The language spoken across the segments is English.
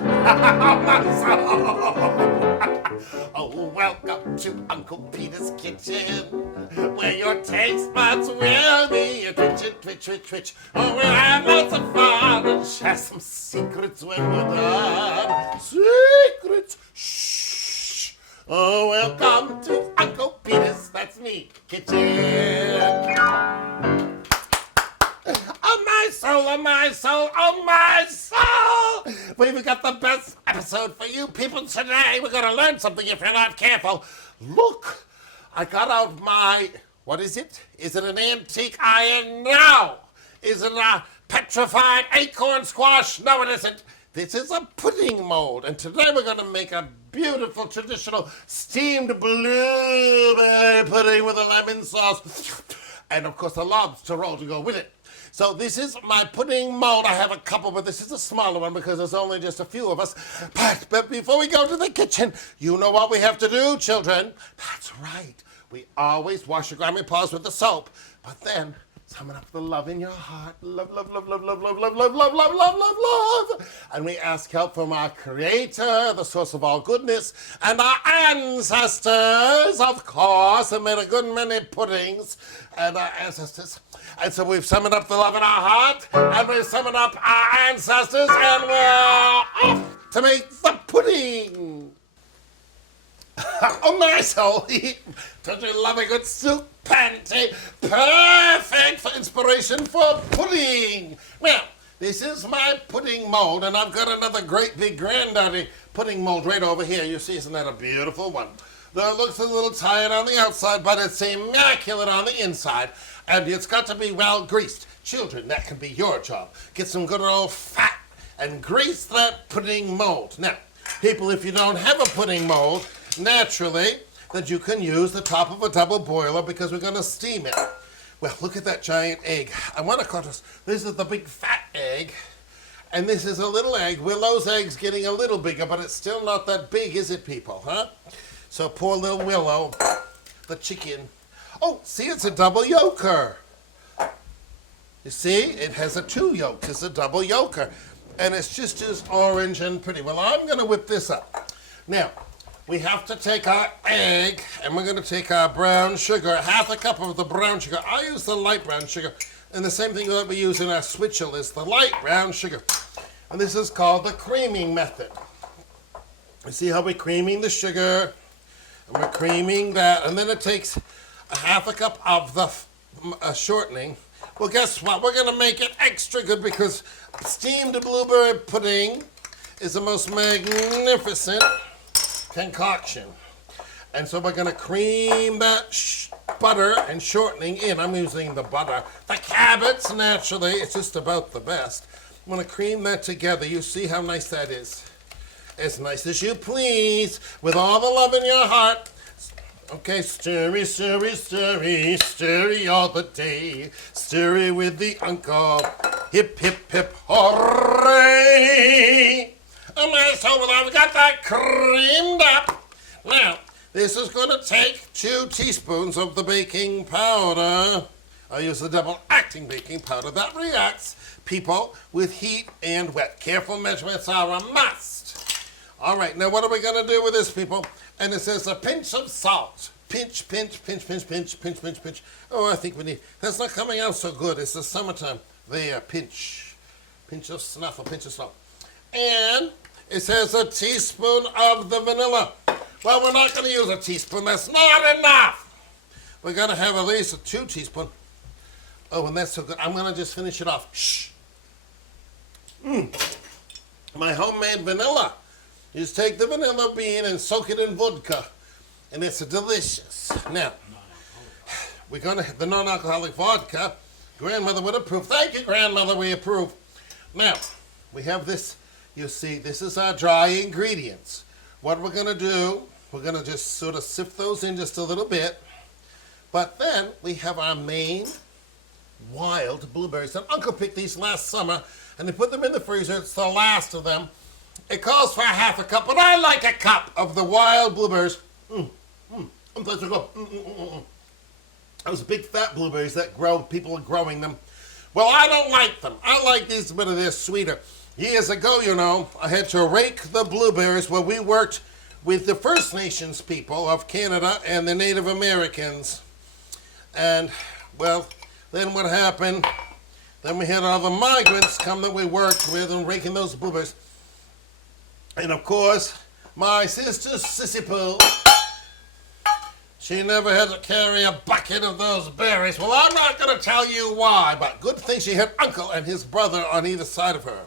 Oh, welcome to Unkul Petah's kitchen, where your taste buds will be a twitch, twitch, twitch, twitch. Oh, we'll have lots of fun and share some secrets when we're done. Secrets, shh. Oh, welcome to Unkul Petah's, that's me, kitchen. Oh my soul, oh my soul, oh my soul! We've got the best episode for you people today. We're gonna learn something if you're not careful. Look, I got out my, what is it? Is it an antique iron? No! Is it a petrified acorn squash? No, it isn't. This is a pudding mold, and today we're gonna make a beautiful traditional steamed blueberry pudding with a lemon sauce. And of course a lobster roll to go with it. So this is my pudding mold. I have a couple, but this is a smaller one because there's only just a few of us. But before we go to the kitchen, you know what we have to do, children? That's right. We always wash your grimy paws with the soap, but then summon up the love in your heart. Love, love, love, love, love, love, love, love, love, love, love, love, love. And we ask help from our Creator, the source of all goodness, and our ancestors, of course, who made a good many puddings, and our ancestors. And so we've summoned up the love in our heart, and we've summoned up our ancestors, and we're off to make the pudding. Oh my soul, don't you love a good soup panty? Perfect for inspiration for pudding. Now, this is my pudding mold, and I've got another great big granddaddy pudding mold right over here. You see, isn't that a beautiful one? That looks a little tired on the outside, but it's immaculate on the inside, and it's got to be well greased. Children, that can be your job. Get some good old fat and grease that pudding mold. Now, people, if you don't have a pudding mold, naturally, that you can use the top of a double boiler because we're going to steam it. Well, look at that giant egg. I want to call this is the big fat egg, and this is a little egg. Willow's egg's getting a little bigger, but it's still not that big, is it, people, huh? So poor little Willow, the chicken. Oh, see, it's a double yolker. You see, it has a two yolks. It's a double yolker, and it's just as orange and pretty. Well, I'm going to whip this up. Now, we have to take our egg, and we're going to take our brown sugar, half a cup of the brown sugar. I use the light brown sugar, and the same thing that we use in our switchel is the light brown sugar. And this is called the creaming method. You see how we're creaming the sugar, and we're creaming that, and then it takes a half a cup of the shortening. Well, guess what? We're going to make it extra good because steamed blueberry pudding is the most magnificent concoction. And so we're going to cream that butter and shortening in. I'm using the butter. The carrots, naturally, it's just about the best. I'm going to cream that together. You see how nice that is. As nice as you please, with all the love in your heart. Okay, stirry, stirry, stirry, stirry all the day. Stirry with the uncle. Hip, hip, hip, hooray! Oh my soul, well, I've got that creamed up. Now, this is going to take 2 teaspoons of the baking powder. I use the double-acting baking powder. That reacts, people, with heat and wet. Careful measurements are a must. All right, now what are we going to do with this, people? And it says a pinch of salt. Pinch, pinch, pinch, pinch, pinch, pinch, pinch, pinch. Oh, I think we need, that's not coming out so good. It's the summertime. There, pinch. Pinch of snuff, a pinch of salt. And it says a teaspoon of the vanilla. Well, we're not going to use a teaspoon. That's not enough. We're going to have at least a 2 teaspoons. Oh, and that's so good. I'm going to just finish it off. Shh. My homemade vanilla. You just take the vanilla bean and soak it in vodka. And it's delicious. Now, we're going to have the non-alcoholic vodka. Grandmother would approve. Thank you, Grandmother. We approve. Now, we have this. You see, this is our dry ingredients. What we're going to do, we're going to just sort of sift those in just a little bit. But then we have our Maine Wild Blueberries. And Uncle picked these last summer, and he put them in the freezer. It's the last of them. It calls for a half a cup, but I like a cup of the wild blueberries. Sometimes I go, Those big fat blueberries that grow, people are growing them. Well, I don't like them. I like these, but they're sweeter. Years ago, you know, I had to rake the blueberries where we worked with the First Nations people of Canada and the Native Americans. And, well, then what happened, then we had all the migrants come that we worked with and raking those blueberries. And, of course, my sister Sissy Pooh, she never had to carry a bucket of those berries. Well, I'm not going to tell you why, but good thing she had Uncle and his brother on either side of her.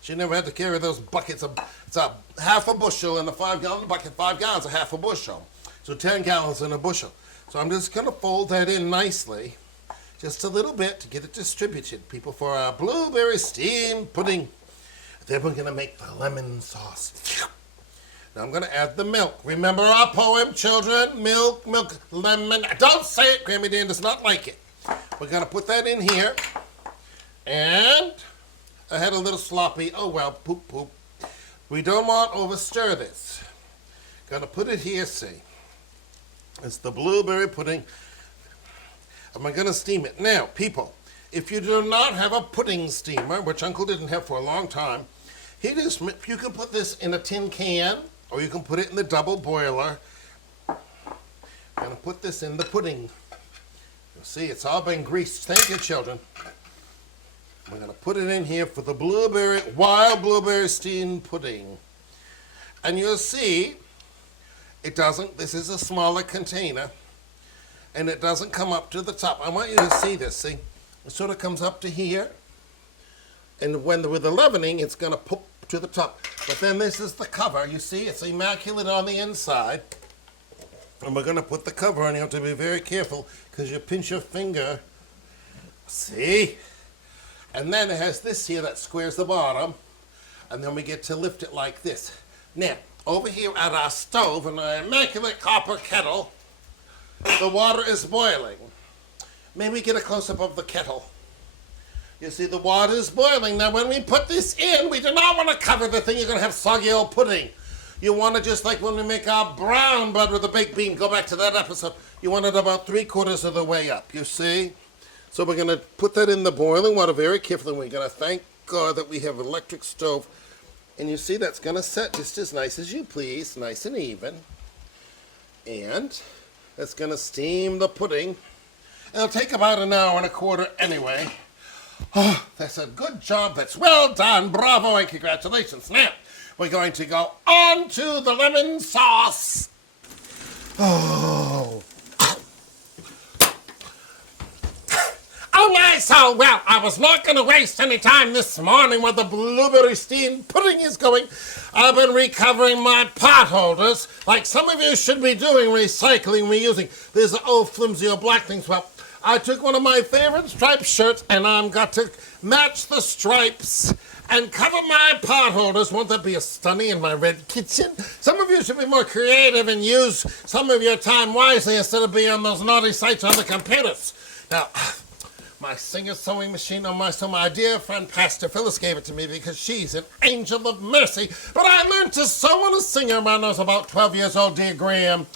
She never had to carry those buckets. It's a half a bushel in a 5-gallon bucket. 5 gallons, a half a bushel. So 10 gallons in a bushel. So I'm just going to fold that in nicely, just a little bit to get it distributed, people, for our blueberry steamed pudding. Then we're going to make the lemon sauce. Now I'm going to add the milk. Remember our poem, children? Milk, milk, lemon. Don't say it. Grammy Dan does not like it. We're going to put that in here. And I had a little sloppy. Oh, well, poop, poop. We don't want to overstir this. Going to put it here, see. It's the blueberry pudding. And we're going to steam it. Now, people, if you do not have a pudding steamer, which Uncle didn't have for a long time, you can put this in a tin can, or you can put it in the double boiler. I'm going to put this in the pudding. You'll see it's all been greased. Thank you, children. We're going to put it in here for the wild blueberry steamed pudding. And you'll see this is a smaller container, and it doesn't come up to the top. I want you to see this, see? It sort of comes up to here, and with the leavening, it's going to pop to the top. But then this is the cover. You see, it's immaculate on the inside. And we're going to put the cover on. You have to be very careful because you pinch your finger. See? And then it has this here that squares the bottom. And then we get to lift it like this. Now, over here at our stove in our immaculate copper kettle, the water is boiling. May we get a close-up of the kettle? You see, the water is boiling. Now, when we put this in, we do not want to cover the thing. You're going to have soggy old pudding. You want it just like when we make our brown bread with a baked bean. Go back to that episode. You want it about 3/4 of the way up, you see? So we're going to put that in the boiling water very carefully. We're going to thank God that we have an electric stove. And you see, that's going to set just as nice as you please, nice and even. And that's going to steam the pudding. It'll take about 1 hour and a quarter anyway. Oh, that's a good job. That's well done. Bravo and congratulations. Now, we're going to go on to the lemon sauce. Oh. Oh my soul. Well, I was not going to waste any time this morning while the blueberry steamed pudding is going. I've been recovering my pot holders like some of you should be doing, recycling, reusing. These old flimsy old black things. Well, I took one of my favorite striped shirts and I'm got to match the stripes and cover my pot holders. Won't that be a stunning in my red kitchen? Some of you should be more creative and use some of your time wisely instead of being on those naughty sites on the computers. Now, my Singer sewing machine so my dear friend Pastor Phyllis gave it to me because she's an angel of mercy. But I learned to sew on a Singer when I was about 12 years old, dear Graham.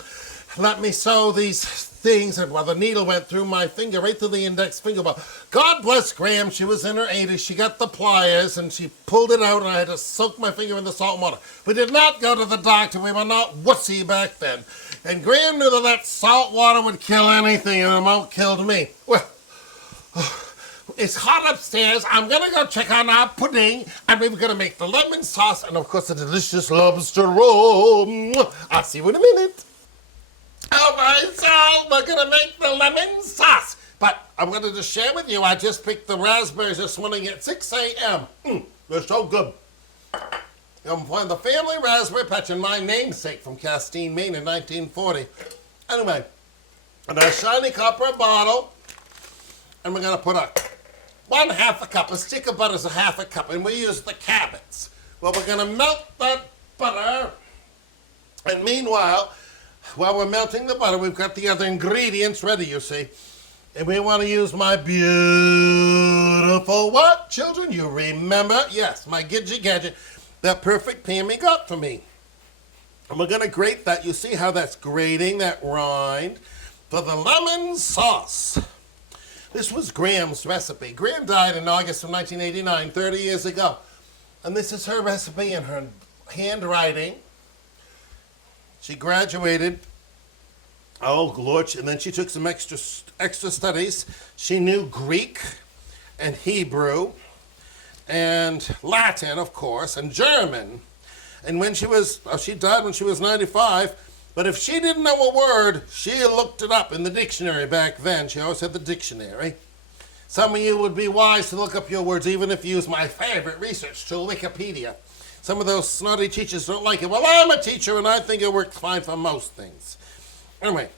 Let me sew these things, and while the needle went through my finger, right through the index finger. Well, God bless Graham. She was in her 80s. She got the pliers, and she pulled it out, and I had to soak my finger in the salt water. We did not go to the doctor. We were not wussy back then. And Graham knew that salt water would kill anything, and it about killed me. Well, it's hot upstairs. I'm going to go check on our pudding, and we're going to make the lemon sauce, and, of course, the delicious lobster roll. I'll see you in a minute. Oh my soul, we're going to make the lemon sauce. But I'm going to just share with you, I just picked the raspberries this morning at 6 a.m. They're so good. I'm playing the family raspberry patch in my namesake from Castine, Maine in 1940. Anyway, in a shiny copper bottle, and we're going to put 1/2 a cup, a stick of butter is 1/2 a cup, and we use the Cabots. Well, we're going to melt that butter, and meanwhile, while we're melting the butter, we've got the other ingredients ready, you see. And we want to use my beautiful what, children? You remember? Yes, my Gidget Gadget, that perfect pan he got for me. And we're going to grate that. You see how that's grating that rind for the lemon sauce. This was Graham's recipe. Graham died in August of 1989, 30 years ago. And this is her recipe in her handwriting. She graduated. Oh, Lord. And then she took some extra studies. She knew Greek and Hebrew and Latin, of course, and German. And when she died when she was 95. But if she didn't know a word, she looked it up in the dictionary back then. She always had the dictionary. Some of you would be wise to look up your words, even if you use my favorite research tool, Wikipedia. Some of those snotty teachers don't like it. Well, I'm a teacher, and I think it works fine for most things. Anyway.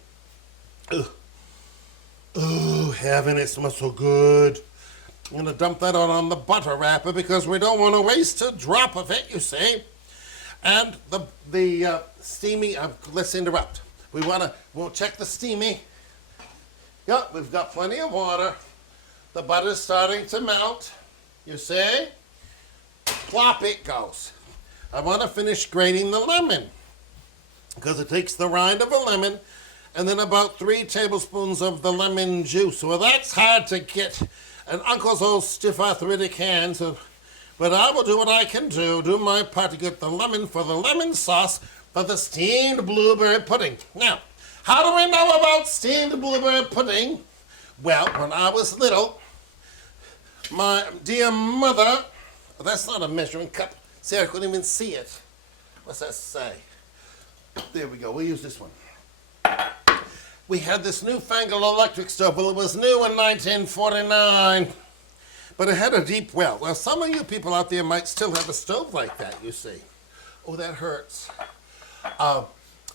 Oh, heaven, it smells so good. I'm going to dump that on the butter wrapper because we don't want to waste a drop of it, you see. And the steamy, let's interrupt. We'll check the steamy. Yep, we've got plenty of water. The butter's starting to melt, you see? Plop it goes. I want to finish grating the lemon because it takes the rind of a lemon and then about 3 tablespoons of the lemon juice. Well, that's hard to get an uncle's old stiff arthritic hands, but I will do what I can do my part to get the lemon for the lemon sauce for the steamed blueberry pudding. Now, how do we know about steamed blueberry pudding? Well, when I was little, my dear mother, that's not a measuring cup. See, I couldn't even see it. What's that say? There we go, we'll use this one. We had this newfangled electric stove. Well, it was new in 1949, but it had a deep well. Well, some of you people out there might still have a stove like that, you see. Oh, that hurts.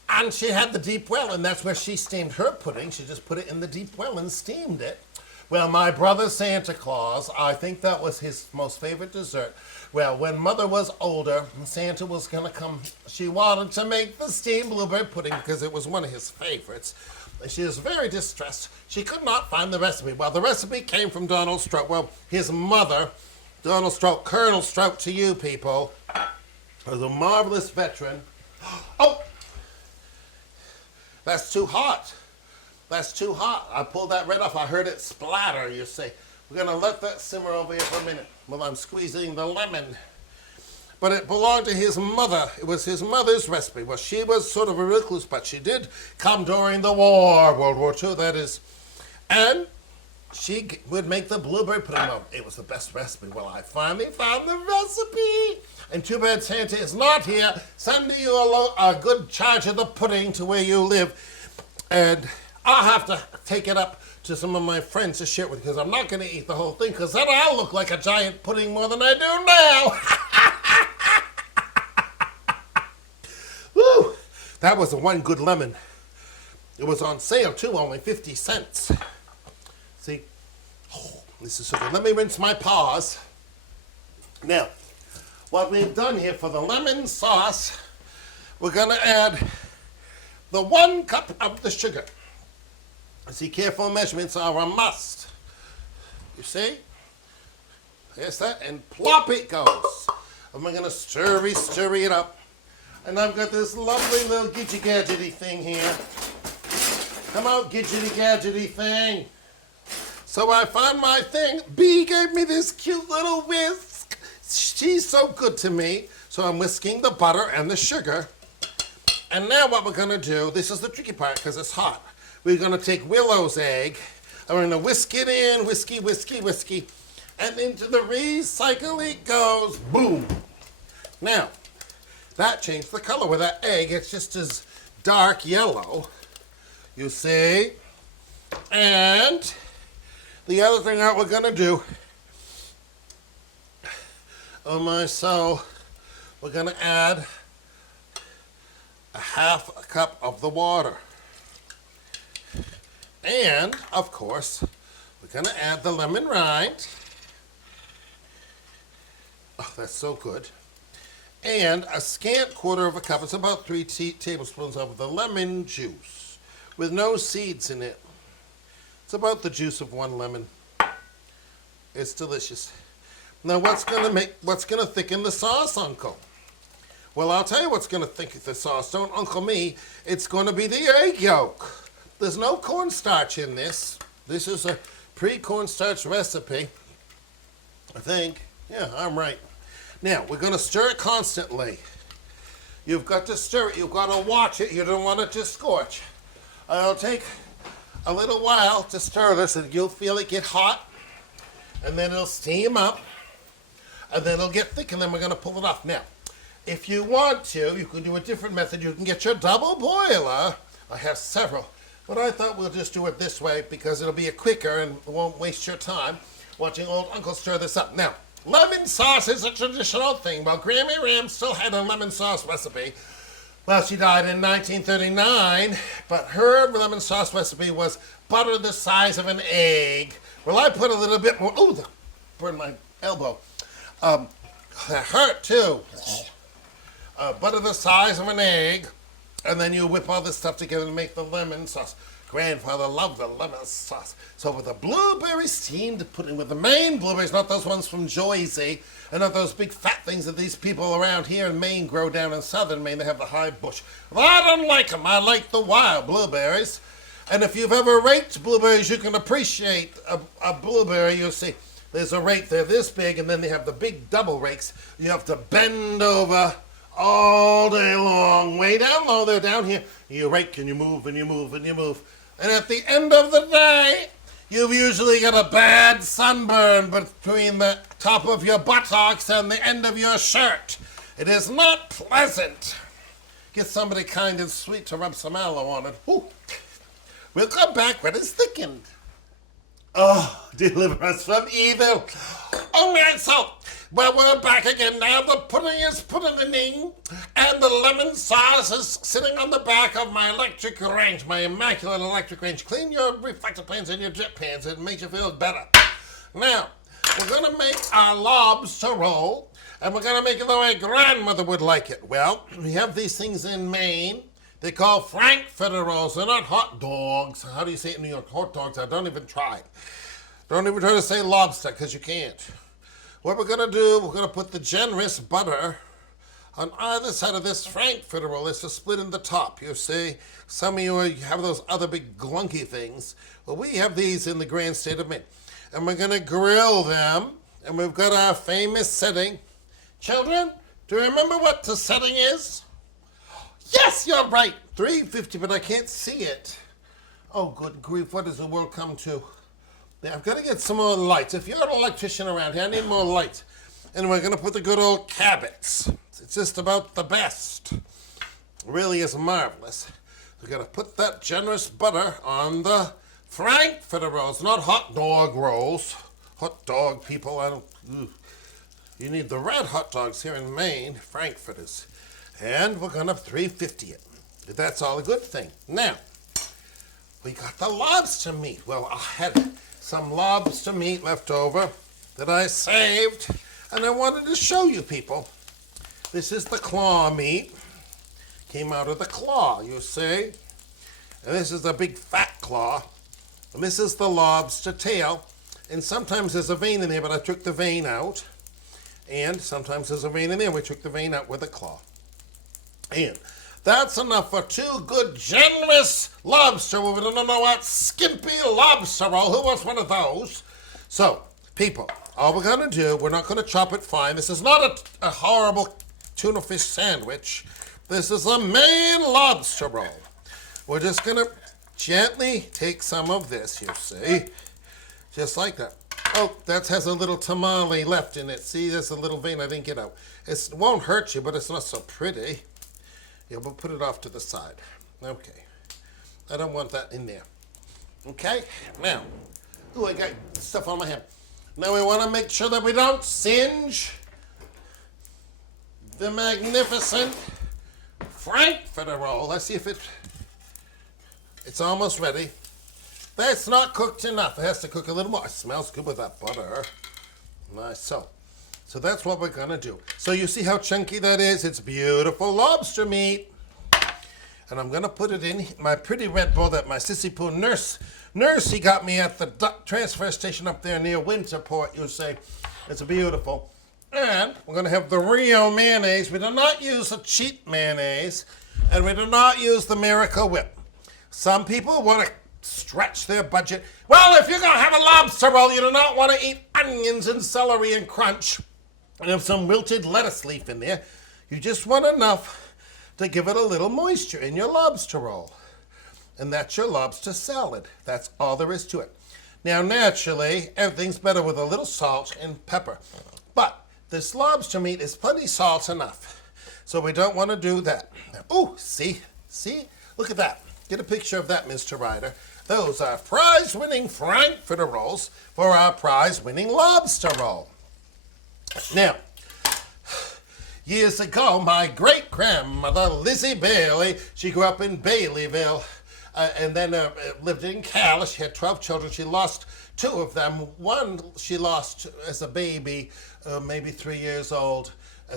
And she had the deep well, and that's where she steamed her pudding. She just put it in the deep well and steamed it. Well, my brother Santa Claus, I think that was his most favorite dessert. Well, when Mother was older, Santa was going to come. She wanted to make the steamed blueberry pudding because it was one of his favorites. And she was very distressed. She could not find the recipe. Well, the recipe came from Donald Strout. Well, his mother, Donald Strout, Colonel Strout to you people, was a marvelous veteran. Oh! That's too hot. That's too hot. I pulled that right off. I heard it splatter, you see. We're going to let that simmer over here for a minute while I'm squeezing the lemon. But it belonged to his mother. It was his mother's recipe. Well, she was sort of a recluse, but she did come during the war, World War II, that is. And she would make the blueberry pudding. Well, it was the best recipe. Well, I finally found the recipe. And too bad Santa is not here. Sending you a good charge of the pudding to where you live. And I'll have to take it up to some of my friends to share with because I'm not going to eat the whole thing because then I'll look like a giant pudding more than I do now. Woo! That was the one good lemon. It was on sale too, only 50 cents. See? Oh, this is so good. Let me rinse my paws. Now, what we've done here for the lemon sauce, we're going to add the 1 cup of the sugar. See, careful measurements are a must. You see? There's that, and plop it goes. And we're going to stir it up. And I've got this lovely little gidget-gadgety thing here. Come out, gidgety-gadgety thing. So I found my thing. Bee gave me this cute little whisk. She's so good to me. So I'm whisking the butter and the sugar. And now what we're going to do, this is the tricky part because it's hot. We're going to take Willow's egg, and we're going to whisk it in, whiskey, whiskey, whiskey, and into the recycle it goes, boom. Now, that changed the color with that egg. It's just as dark yellow, you see. And the other thing that we're going to do, oh my soul, we're going to add a 1/2 cup of the water. And, of course, we're going to add the lemon rind. Oh, that's so good. And a scant 1/4 cup, it's about 3 tablespoons of the lemon juice with no seeds in it. It's about the juice of 1 lemon. It's delicious. Now, what's going to thicken the sauce, Uncle? Well, I'll tell you what's going to thicken the sauce. Don't Uncle me. It's going to be the egg yolk. There's no cornstarch in this. This is a pre-cornstarch recipe, I think. Yeah, I'm right. Now, we're going to stir it constantly. You've got to stir it. You've got to watch it. You don't want it to scorch. It'll take a little while to stir this, and you'll feel it get hot, and then it'll steam up, and then it'll get thick, and then we're going to pull it off. Now, if you want to, you can do a different method. You can get your double boiler. I have several, but I thought we'll just do it this way because it'll be quicker and won't waste your time watching old Uncle stir this up. Now, lemon sauce is a traditional thing. Well, Grammy Ram still had a lemon sauce recipe. Well, she died in 1939, but her lemon sauce recipe was butter the size of an egg. Well, I put a little bit more. Ooh, that burned my elbow. That hurt too. Butter the size of an egg, and then you whip all this stuff together to make the lemon sauce. Grandfather loved the lemon sauce. So with the blueberry steamed pudding, with the Maine blueberries, not those ones from Jersey, and not those big fat things that these people around here in Maine grow down in southern Maine. They have the high bush. Well, I don't like them. I like the wild blueberries. And if you've ever raked blueberries, you can appreciate a blueberry. You'll see there's a rake. They're this big, and then they have the big double rakes. You have to bend over all day long, way down low. They're down here. You rake and you move and you move and you move. And at the end of the day, you've usually got a bad sunburn between the top of your buttocks and the end of your shirt. It is not pleasant. Get somebody kind and sweet to rub some aloe on it. Ooh. We'll come back when it's thickened. Oh, deliver us from evil. All right, so, well, we're back again now. The pudding is pudding-ing, and the lemon sauce is sitting on the back of my electric range, my immaculate electric range. Clean your reflector pans and your drip pans. It makes you feel better. Now, we're going to make our lobster roll, and we're going to make it the way grandmother would like it. Well, we have these things in Maine. They call Frankfurter rolls. They're not hot dogs. How do you say it in New York? Hot dogs. I don't even try. Don't even try to say lobster, because you can't. What we're going to do, we're going to put the generous butter on either side of this Frankfurter roll. It's a split in the top, you see. Some of you have those other big glunky things. Well, we have these in the grand state of Maine. And we're going to grill them. And we've got our famous setting. Children, do you remember what the setting is? Yes, you're right. 350, but I can't see it. Oh, good grief. What does the world come to? Now, I've got to get some more lights. If you're an electrician around here, I need more lights. And we're going to put the good old cabots. It's just about the best. It really is marvelous. We're going to put that generous butter on the Frankfurter rolls, not hot dog rolls. Hot dog people, I don't... Ugh. You need the red hot dogs here in Maine, Frankfurters. And we're going to 350 it. That's all a good thing. Now, we got the lobster meat. Well, I had some lobster meat left over that I saved, and I wanted to show you people. This is the claw meat. Came out of the claw, you see. And this is the big fat claw. And this is the lobster tail. And sometimes there's a vein in there, but I took the vein out. And sometimes there's a vein in there. We took the vein out with a claw. And that's enough for two good, generous lobster. We don't know what skimpy lobster roll. Who wants one of those? So, people, all we're going to do, we're not going to chop it fine. This is not a horrible tuna fish sandwich. This is a Maine lobster roll. We're just going to gently take some of this, you see. Just like that. Oh, that has a little tamale left in it. See, there's a little vein I didn't get out. It won't hurt you, but it's not so pretty. Yeah, we'll put it off to the side. Okay. I don't want that in there. Okay? Now, ooh, I got stuff on my hand. Now we want to make sure that we don't singe the magnificent Frankfurter roll. Let's see if it's almost ready. That's not cooked enough. It has to cook a little more. It smells good with that butter. Nice. So that's what we're going to do. So you see how chunky that is? It's beautiful lobster meat. And I'm going to put it in my pretty red bowl that my sissy poo nurse, he got me at the transfer station up there near Winterport, you say. It's beautiful. And we're going to have the real mayonnaise. We do not use a cheap mayonnaise. And we do not use the Miracle Whip. Some people want to stretch their budget. Well, if you're going to have a lobster roll, you do not want to eat onions and celery and crunch. and have some wilted lettuce leaf in there. You just want enough to give it a little moisture in your lobster roll. And that's your lobster salad. That's all there is to it. Now, naturally, everything's better with a little salt and pepper. But this lobster meat is plenty salt enough. So we don't want to do that. Oh, see? Look at that. Get a picture of that, Mr. Ryder. Those are prize-winning Frankfurter rolls for our prize-winning lobster roll. Now, years ago, my great-grandmother, Lizzie Bailey, she grew up in Baileyville, and then lived in Cali. She had 12 children. She lost 2 of them. One she lost as a baby, maybe 3 years old,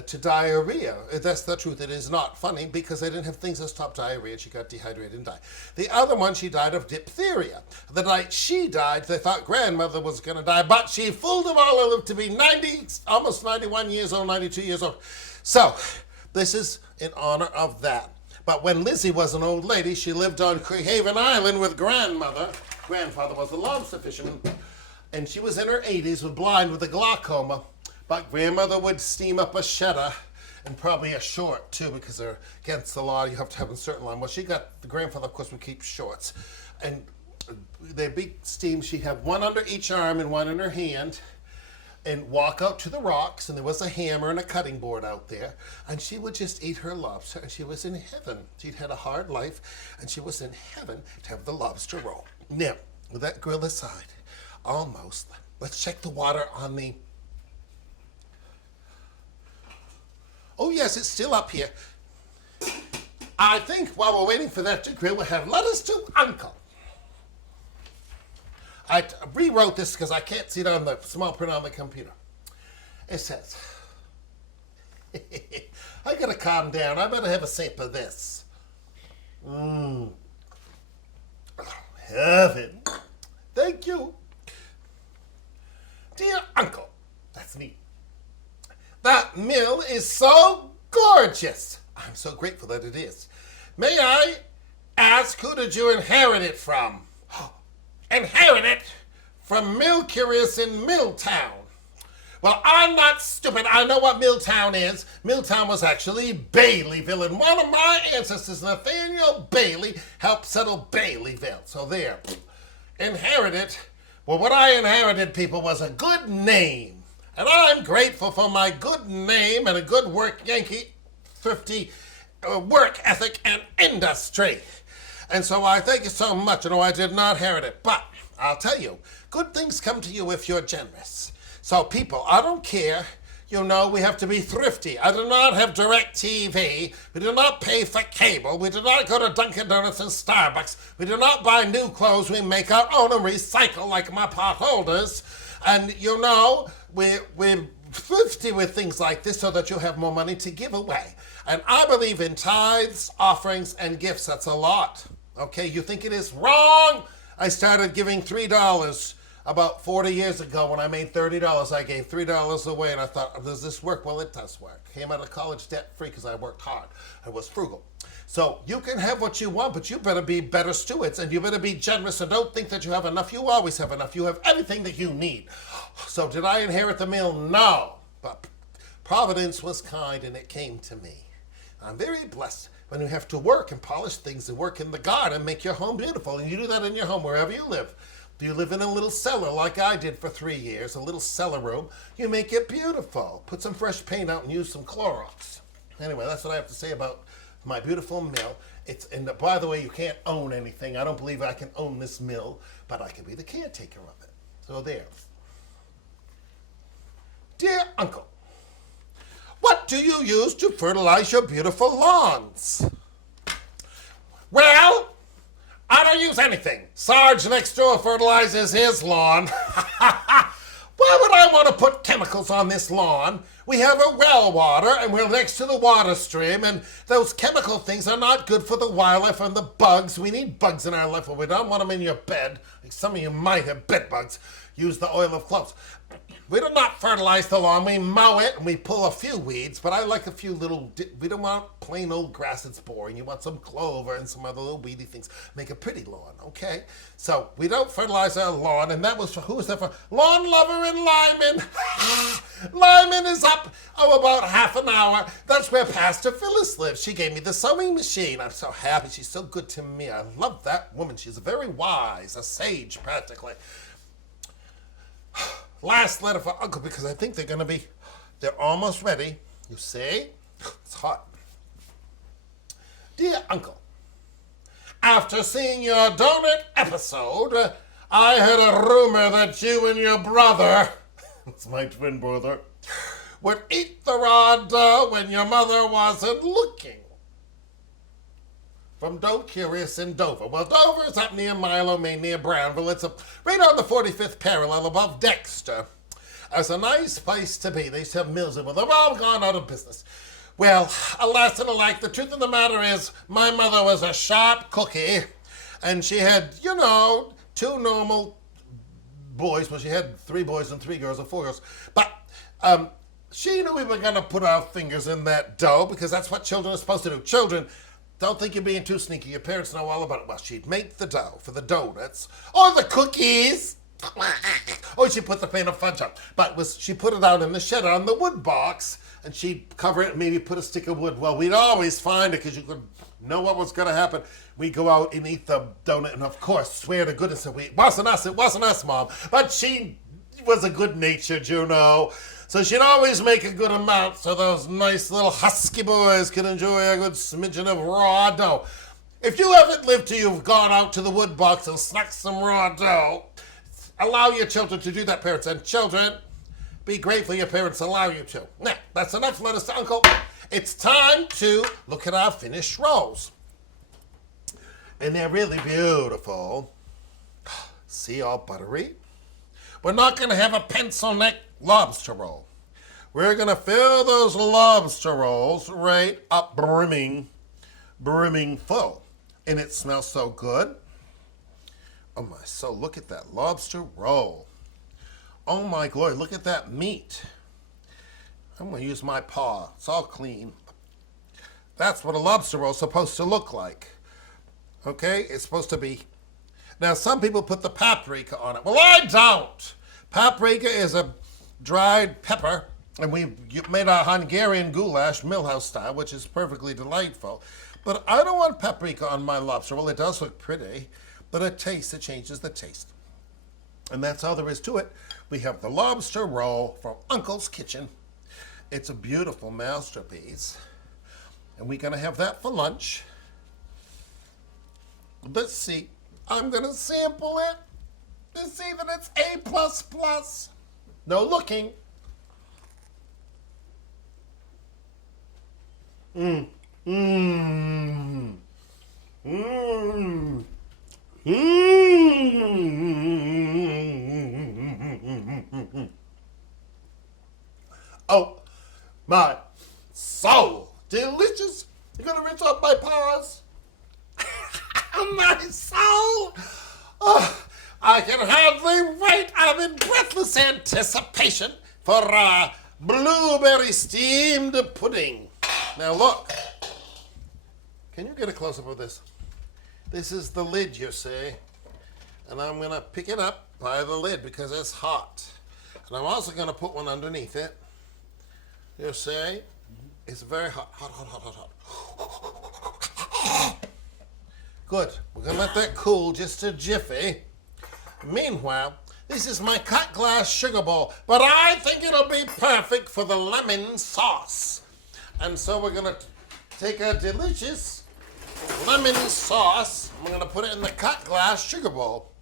to diarrhea. That's the truth. It is not funny because they didn't have things that stop diarrhea. She got dehydrated and died. The other one, she died of diphtheria. The night she died, they thought grandmother was going to die, but she fooled them all. They lived to be 90, almost 91 years old, 92 years old. So this is in honor of that. But when Lizzie was an old lady, she lived on Crehaven Island with grandmother. Grandfather was a lobster fisherman. And she was in her 80s, was blind with a glaucoma. But grandmother would steam up a cheddar and probably a short, too, because they're against the law. You have to have a certain line. Well, she got, the grandfather, of course, would keep shorts. And they'd be steamed. She'd have one under each arm and one in her hand, and walk out to the rocks, and there was a hammer and a cutting board out there, and she would just eat her lobster, and she was in heaven. She'd had a hard life, and she was in heaven to have the lobster roll. Now, with that grill aside, almost, let's check the water on the... Oh yes, it's still up here. I think while we're waiting for that to grill, we'll have lettuce to Unkul. I rewrote this because I can't see it on the small print on the computer. It says, I gotta calm down. I better have a sip of this. Oh, heaven. Thank you. Dear Unkul, that's me. That mill is so gorgeous. I'm so grateful that it is. May I ask, who did you inherit it from? Inherit it from Mill Curious in Milltown. Well, I'm not stupid. I know what Milltown is. Milltown was actually Baileyville, and one of my ancestors, Nathaniel Bailey, helped settle Baileyville. So there. Inherit it. Well, what I inherited, people, was a good name. And I'm grateful for my good name and a good work Yankee, thrifty work ethic and industry. And so I thank you so much. No, I did not inherit it. But I'll tell you, good things come to you if you're generous. So people, I don't care. You know, we have to be thrifty. I do not have direct TV. We do not pay for cable. We do not go to Dunkin' Donuts and Starbucks. We do not buy new clothes. We make our own and recycle like my potholders. And, you know, we're thrifty with things like this so that you'll have more money to give away. And I believe in tithes, offerings, and gifts. That's a lot. Okay, you think it is wrong? I started giving $3 about 40 years ago. When I made $30, I gave $3 away, and I thought, does this work? Well, it does work. Came out of college debt-free because I worked hard. I was frugal. So you can have what you want, but you better be better stewards, and you better be generous, and don't think that you have enough. You always have enough. You have everything that you need. So did I inherit the mill? No. But Providence was kind, and it came to me. I'm very blessed when you have to work and polish things and work in the garden, make your home beautiful, and you do that in your home wherever you live. Do you live in a little cellar like I did for 3 years, a little cellar room? You make it beautiful. Put some fresh paint out and use some Clorox. Anyway, that's what I have to say about my beautiful mill. And by the way, you can't own anything. I don't believe I can own this mill, but I can be the caretaker of it. So there. Dear Unkul, what do you use to fertilize your beautiful lawns? Well, I don't use anything. Sarge next door fertilizes his lawn. Why would I want to put chemicals on this lawn? We have a well water, and we're next to the water stream, and those chemical things are not good for the wildlife and the bugs. We need bugs in our life, but we don't want them in your bed. Like some of you might have bed bugs. Use the oil of cloves. We do not fertilize the lawn. We mow it and we pull a few weeds, but I like a few little, we don't want plain old grass. It's boring. You want some clover and some other little weedy things. Make a pretty lawn, okay? So we don't fertilize our lawn, and that was for, who was that for? Lawn Lover in Lyman. Lyman is up half an hour. That's where Pastor Phyllis lives. She gave me the sewing machine. I'm so happy. She's so good to me. I love that woman. She's very wise, a sage practically. Last letter for Uncle because I think they're almost ready. You see? It's hot. Dear Uncle, after seeing your donut episode, I heard a rumor that you and your brother, it's my twin brother, would eat the raw dough when your mother wasn't looking. From Dough Curious in Dover. Well, Dover is up near Milo, Maine, near Brownville. It's right on the 45th parallel above Dexter. It's a nice place to be. They used to have mills in, but they're all gone out of business. Well, alas and alack, the truth of the matter is my mother was a sharp cookie, and she had, two normal boys. Well, she had 3 boys and 3 girls, or 4 girls. But she knew we were going to put our fingers in that dough because that's what children are supposed to do. Children, don't think you're being too sneaky. Your parents know all about it. Well, she'd make the dough for the donuts or the cookies. Or she'd put the pan of fudge up. But she put it out in the shed on the wood box, and she'd cover it and maybe put a stick of wood. Well, we'd always find it because you could know what was going to happen. We'd go out and eat the donut, and of course, swear to goodness that it wasn't us, Mom. But she was a good-natured, So she'd always make a good amount so those nice little husky boys could enjoy a good smidgen of raw dough. If you haven't lived till you've gone out to the wood box and snuck some raw dough, allow your children to do that, parents. And children, be grateful your parents allow you to. Now, that's enough letters to Uncle. It's time to look at our finished rolls. And they're really beautiful. See, all buttery. We're not going to have a pencil neck lobster roll. We're going to fill those lobster rolls right up brimming full. And it smells so good. Oh my soul, look at that lobster roll. Oh my glory, look at that meat. I'm going to use my paw. It's all clean. That's what a lobster roll is supposed to look like. Okay, it's supposed to be. Now, some people put the paprika on it. Well, I don't. Paprika is a dried pepper, and we made our Hungarian goulash, Millhouse style, which is perfectly delightful. But I don't want paprika on my lobster roll. It does look pretty, but it changes the taste. And that's all there is to it. We have the lobster roll from Uncle's Kitchen. It's a beautiful masterpiece. And we're going to have that for lunch. Let's see. I'm going to sample it to see that it's A++. No looking. Oh, my soul. Delicious. You're going to rinse off my paws? My soul. Oh, I can hardly wait. I'm in breathless anticipation for blueberry steamed pudding. Now look. Can you get a close-up of this? This is the lid, you see. And I'm going to pick it up by the lid because it's hot. And I'm also going to put one underneath it. You see? It's very hot. Hot. Good. We're going to let that cool just a jiffy. Meanwhile, this is my cut glass sugar bowl, but I think it'll be perfect for the lemon sauce. And so we're going to take a delicious lemon sauce. I'm going to put it in the cut glass sugar bowl.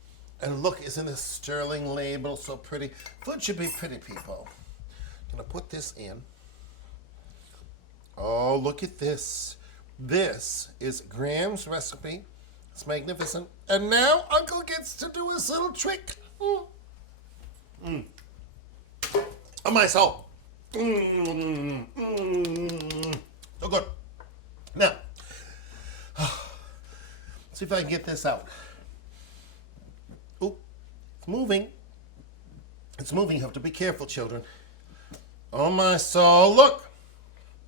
And look, isn't this sterling label so pretty? Food should be pretty, people. I'm going to put this in. Oh, look at this. This is Graham's recipe. It's magnificent. And now Uncle gets to do his little trick. Oh, my soul. So good. Now, see if I can get this out. Oh, it's moving. It's moving. You have to be careful, children. Oh, my soul. Look.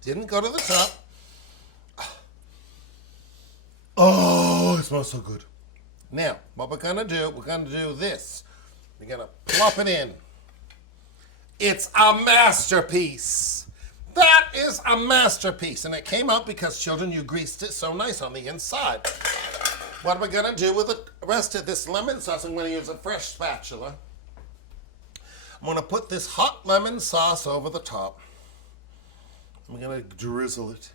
Didn't go to the top. Oh, it smells so good. Now, what we're going to do this. We're going to plop it in. It's a masterpiece. That is a masterpiece, and it came out because, children, you greased it so nice on the inside. What am I going to do with the rest of this lemon sauce? I'm going to use a fresh spatula. I'm going to put this hot lemon sauce over the top. I'm going to drizzle it.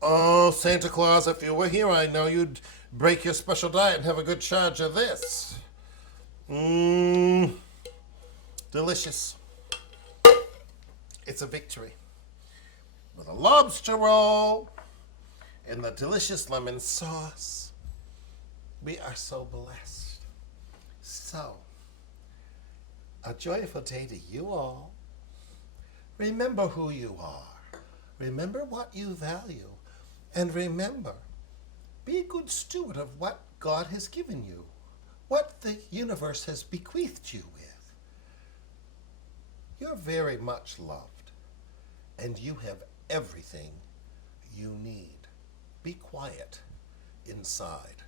Oh, Santa Claus, if you were here, I know you'd break your special diet and have a good charge of this. Delicious. It's a victory. With a lobster roll and the delicious lemon sauce, we are so blessed. So, a joyful day to you all. Remember who you are. Remember what you value. And remember, be a good steward of what God has given you, what the universe has bequeathed you with. You're very much loved, and you have everything you need. Be quiet inside,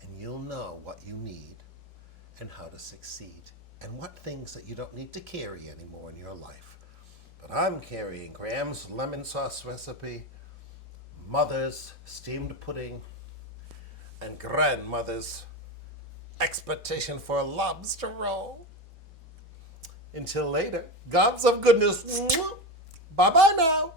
and you'll know what you need and how to succeed, and what things that you don't need to carry anymore in your life. But I'm carrying Graham's lemon sauce recipe, Mother's steamed pudding, and Grandmother's expectation for a lobster roll. Until later, gobs of goodness. Bye-bye now.